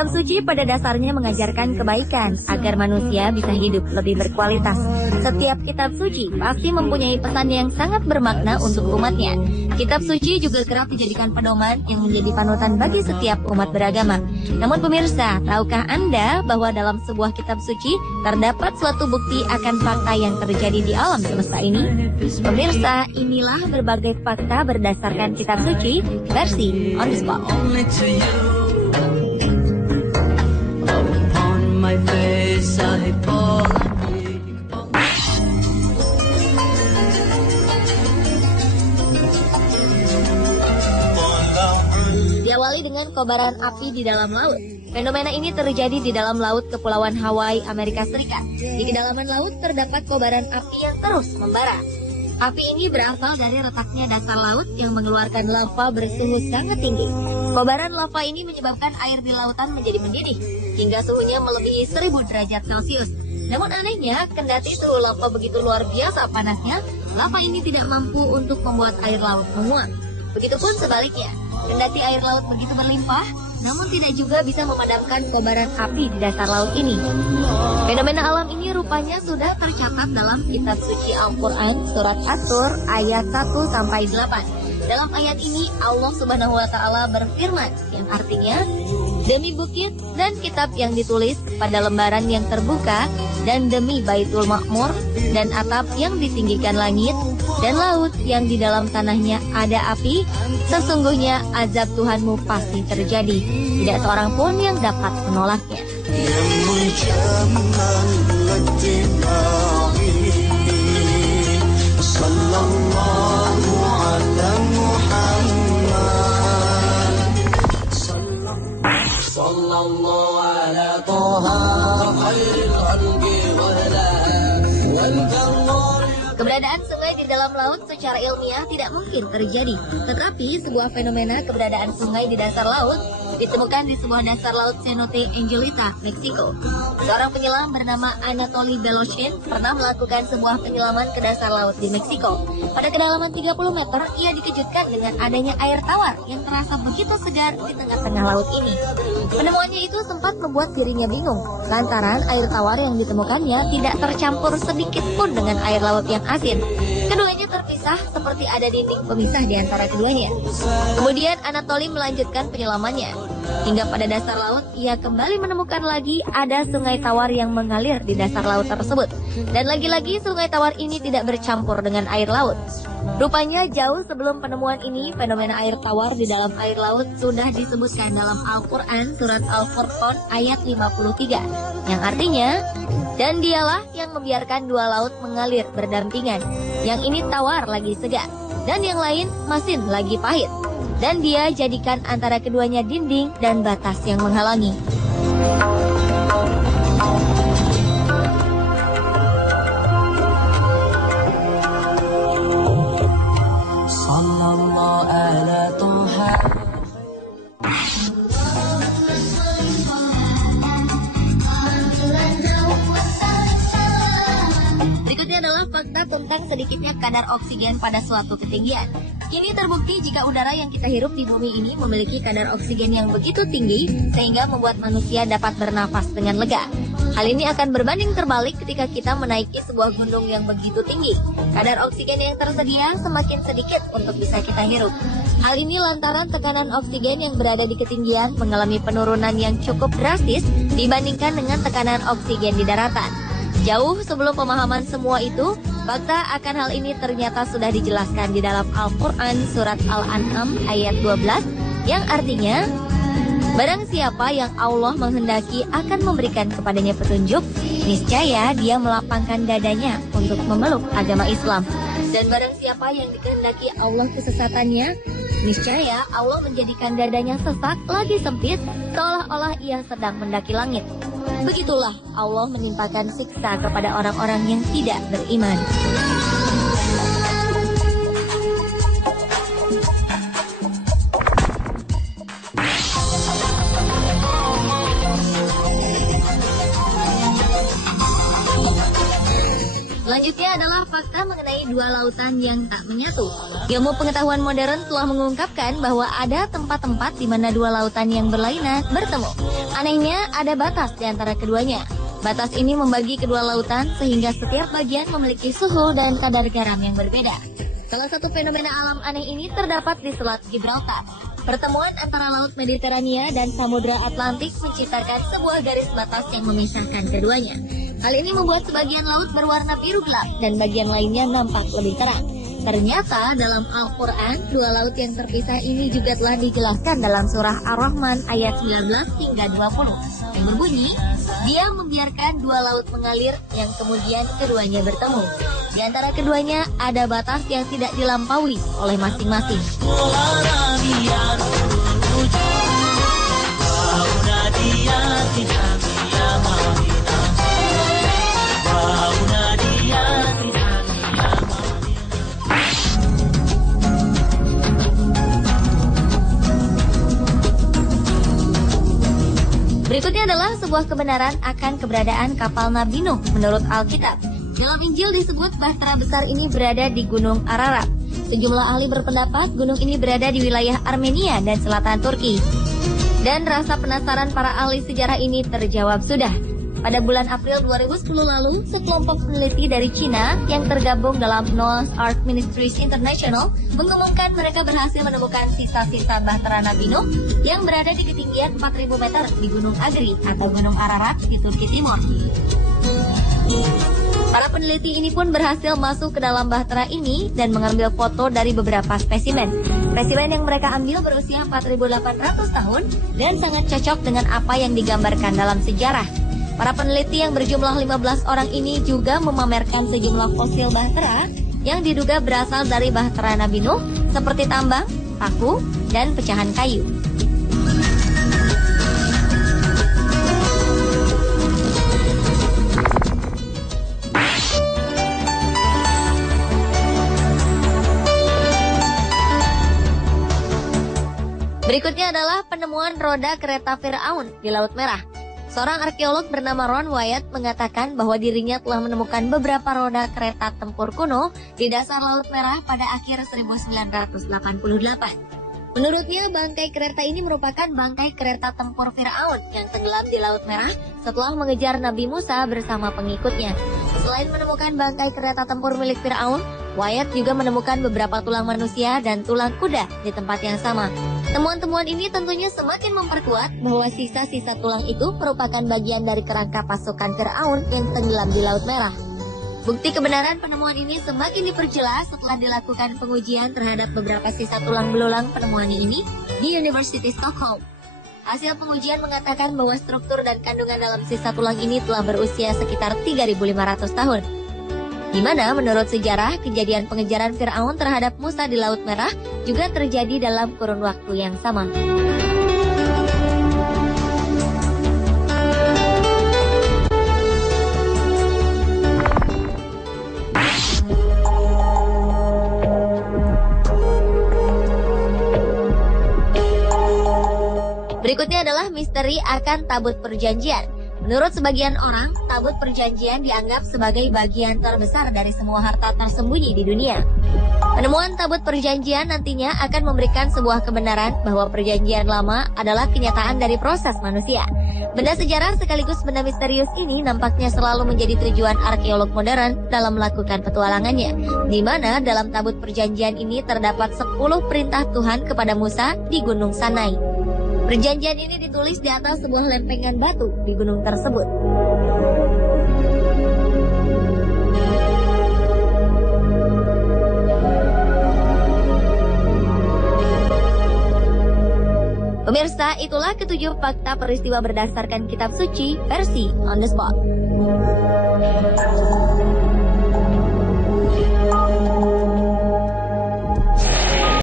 Kitab suci pada dasarnya mengajarkan kebaikan agar manusia bisa hidup lebih berkualitas. Setiap kitab suci pasti mempunyai pesan yang sangat bermakna untuk umatnya. Kitab suci juga kerap dijadikan pedoman yang menjadi panutan bagi setiap umat beragama. Namun pemirsa, tahukah Anda bahwa dalam sebuah kitab suci terdapat suatu bukti akan fakta yang terjadi di alam semesta ini? Pemirsa, inilah berbagai fakta berdasarkan kitab suci versi On The Spot. Diawali dengan kobaran api di dalam laut. Fenomena ini terjadi di dalam laut Kepulauan Hawaii, Amerika Serikat. Di kedalaman laut terdapat kobaran api yang terus membara. Api ini berasal dari retaknya dasar laut yang mengeluarkan lava bersuhu sangat tinggi. Kobaran lava ini menyebabkan air di lautan menjadi mendidih, hingga suhunya melebihi 1000 derajat Celcius. Namun anehnya, kendati suhu lava begitu luar biasa panasnya, lava ini tidak mampu untuk membuat air laut menguap. Begitupun sebaliknya, kendati air laut begitu berlimpah, namun tidak juga bisa memadamkan kobaran api di dasar laut ini. Fenomena alam ini rupanya sudah tercatat dalam kitab suci Al-Quran, surat As-Sur, ayat 1-8. Dalam ayat ini, Allah Subhanahu wa Ta'ala berfirman, yang artinya, demi bukit dan kitab yang ditulis pada lembaran yang terbuka, dan demi Baitul Ma'mur dan atap yang ditinggikan langit, dan laut yang di dalam tanahnya ada api, sesungguhnya azab Tuhanmu pasti terjadi. Tidak seorang pun yang dapat menolaknya. Keberadaan sungai di dalam laut secara ilmiah tidak mungkin terjadi. Tetapi sebuah fenomena keberadaan sungai di dasar laut ditemukan di sebuah dasar laut Cenote Angelita, Meksiko. Seorang penyelam bernama Anatoly Beloshin pernah melakukan sebuah penyelaman ke dasar laut di Meksiko. Pada kedalaman 30 meter, ia dikejutkan dengan adanya air tawar yang terasa begitu segar di tengah-tengah laut ini. Penemuannya itu sempat membuat dirinya bingung, lantaran air tawar yang ditemukannya tidak tercampur sedikit pun dengan air laut yang asin. Keduanya terpisah seperti ada dinding pemisah di antara keduanya. Kemudian Anatoly melanjutkan penyelamannya. Hingga pada dasar laut, ia kembali menemukan lagi ada sungai tawar yang mengalir di dasar laut tersebut. Dan lagi-lagi sungai tawar ini tidak bercampur dengan air laut. Rupanya jauh sebelum penemuan ini, fenomena air tawar di dalam air laut sudah disebutkan dalam Al-Quran surat Al-Furqan ayat 53. Yang artinya, dan dialah yang membiarkan dua laut mengalir berdampingan. Yang ini tawar lagi segar, dan yang lain masin lagi pahit. Dan dia jadikan antara keduanya dinding dan batas yang menghalangi. Berikutnya adalah fakta tentang sedikitnya kadar oksigen pada suatu ketinggian. Kini terbukti jika udara yang kita hirup di bumi ini memiliki kadar oksigen yang begitu tinggi sehingga membuat manusia dapat bernafas dengan lega. Hal ini akan berbanding terbalik ketika kita menaiki sebuah gunung yang begitu tinggi. Kadar oksigen yang tersedia semakin sedikit untuk bisa kita hirup. Hal ini lantaran tekanan oksigen yang berada di ketinggian mengalami penurunan yang cukup drastis dibandingkan dengan tekanan oksigen di daratan. Jauh sebelum pemahaman semua itu, fakta akan hal ini ternyata sudah dijelaskan di dalam Al-Quran surat Al-An'am ayat 12 yang artinya, barang siapa yang Allah menghendaki akan memberikan kepadanya petunjuk, niscaya dia melapangkan dadanya untuk memeluk agama Islam. Dan barang siapa yang dikehendaki Allah kesesatannya, niscaya Allah menjadikan dadanya sesak lagi sempit, seolah-olah ia sedang mendaki langit. Begitulah Allah menimpakan siksa kepada orang-orang yang tidak beriman. Selanjutnya adalah fakta mengenai dua lautan yang tak menyatu. Ilmu pengetahuan modern telah mengungkapkan bahwa ada tempat-tempat di mana dua lautan yang berlainan bertemu. Anehnya, ada batas di antara keduanya. Batas ini membagi kedua lautan sehingga setiap bagian memiliki suhu dan kadar garam yang berbeda. Salah satu fenomena alam aneh ini terdapat di Selat Gibraltar. Pertemuan antara Laut Mediterania dan Samudra Atlantik menciptakan sebuah garis batas yang memisahkan keduanya. Hal ini membuat sebagian laut berwarna biru gelap dan bagian lainnya nampak lebih terang. Ternyata dalam Al-Quran, dua laut yang terpisah ini juga telah dijelaskan dalam surah Ar-Rahman ayat 19 hingga 20 yang berbunyi, Dia membiarkan dua laut mengalir yang kemudian keduanya bertemu. Di antara keduanya ada batas yang tidak dilampaui oleh masing-masing. Berikutnya adalah sebuah kebenaran akan keberadaan kapal Nabi Nuh menurut Alkitab. Dalam Injil disebut bahtera besar ini berada di Gunung Ararat. Sejumlah ahli berpendapat gunung ini berada di wilayah Armenia dan selatan Turki. Dan rasa penasaran para ahli sejarah ini terjawab sudah. Pada bulan April 2010 lalu, sekelompok peneliti dari Cina yang tergabung dalam Noah's Ark Ministries International mengumumkan mereka berhasil menemukan sisa-sisa bahtera Nabi Nuh yang berada di ketinggian 4.000 meter di Gunung Agri atau Gunung Ararat di Turki Timur. Para peneliti ini pun berhasil masuk ke dalam bahtera ini dan mengambil foto dari beberapa spesimen. Spesimen yang mereka ambil berusia 4.800 tahun dan sangat cocok dengan apa yang digambarkan dalam sejarah. Para peneliti yang berjumlah 15 orang ini juga memamerkan sejumlah fosil bahtera yang diduga berasal dari bahtera Nabi Nuh seperti tambang, paku, dan pecahan kayu. Berikutnya adalah penemuan roda kereta Firaun di Laut Merah. Seorang arkeolog bernama Ron Wyatt mengatakan bahwa dirinya telah menemukan beberapa roda kereta tempur kuno di dasar Laut Merah pada akhir 1988. Menurutnya, bangkai kereta ini merupakan bangkai kereta tempur Firaun yang tenggelam di Laut Merah setelah mengejar Nabi Musa bersama pengikutnya. Selain menemukan bangkai kereta tempur milik Firaun, Wyatt juga menemukan beberapa tulang manusia dan tulang kuda di tempat yang sama. Temuan-temuan ini tentunya semakin memperkuat bahwa sisa-sisa tulang itu merupakan bagian dari kerangka pasukan Firaun yang tenggelam di Laut Merah. Bukti kebenaran penemuan ini semakin diperjelas setelah dilakukan pengujian terhadap beberapa sisa tulang belulang penemuan ini di University Stockholm. Hasil pengujian mengatakan bahwa struktur dan kandungan dalam sisa tulang ini telah berusia sekitar 3.500 tahun. Di mana menurut sejarah, kejadian pengejaran Firaun terhadap Musa di Laut Merah juga terjadi dalam kurun waktu yang sama. Berikutnya adalah misteri akan tabut perjanjian. Menurut sebagian orang, tabut perjanjian dianggap sebagai bagian terbesar dari semua harta tersembunyi di dunia. Penemuan tabut perjanjian nantinya akan memberikan sebuah kebenaran bahwa perjanjian lama adalah kenyataan dari proses manusia. Benda sejarah sekaligus benda misterius ini nampaknya selalu menjadi tujuan arkeolog modern dalam melakukan petualangannya, di mana dalam tabut perjanjian ini terdapat 10 perintah Tuhan kepada Musa di Gunung Sinai. Perjanjian ini ditulis di atas sebuah lempengan batu di gunung tersebut. Pemirsa, itulah ketujuh fakta peristiwa berdasarkan kitab suci versi On The Spot.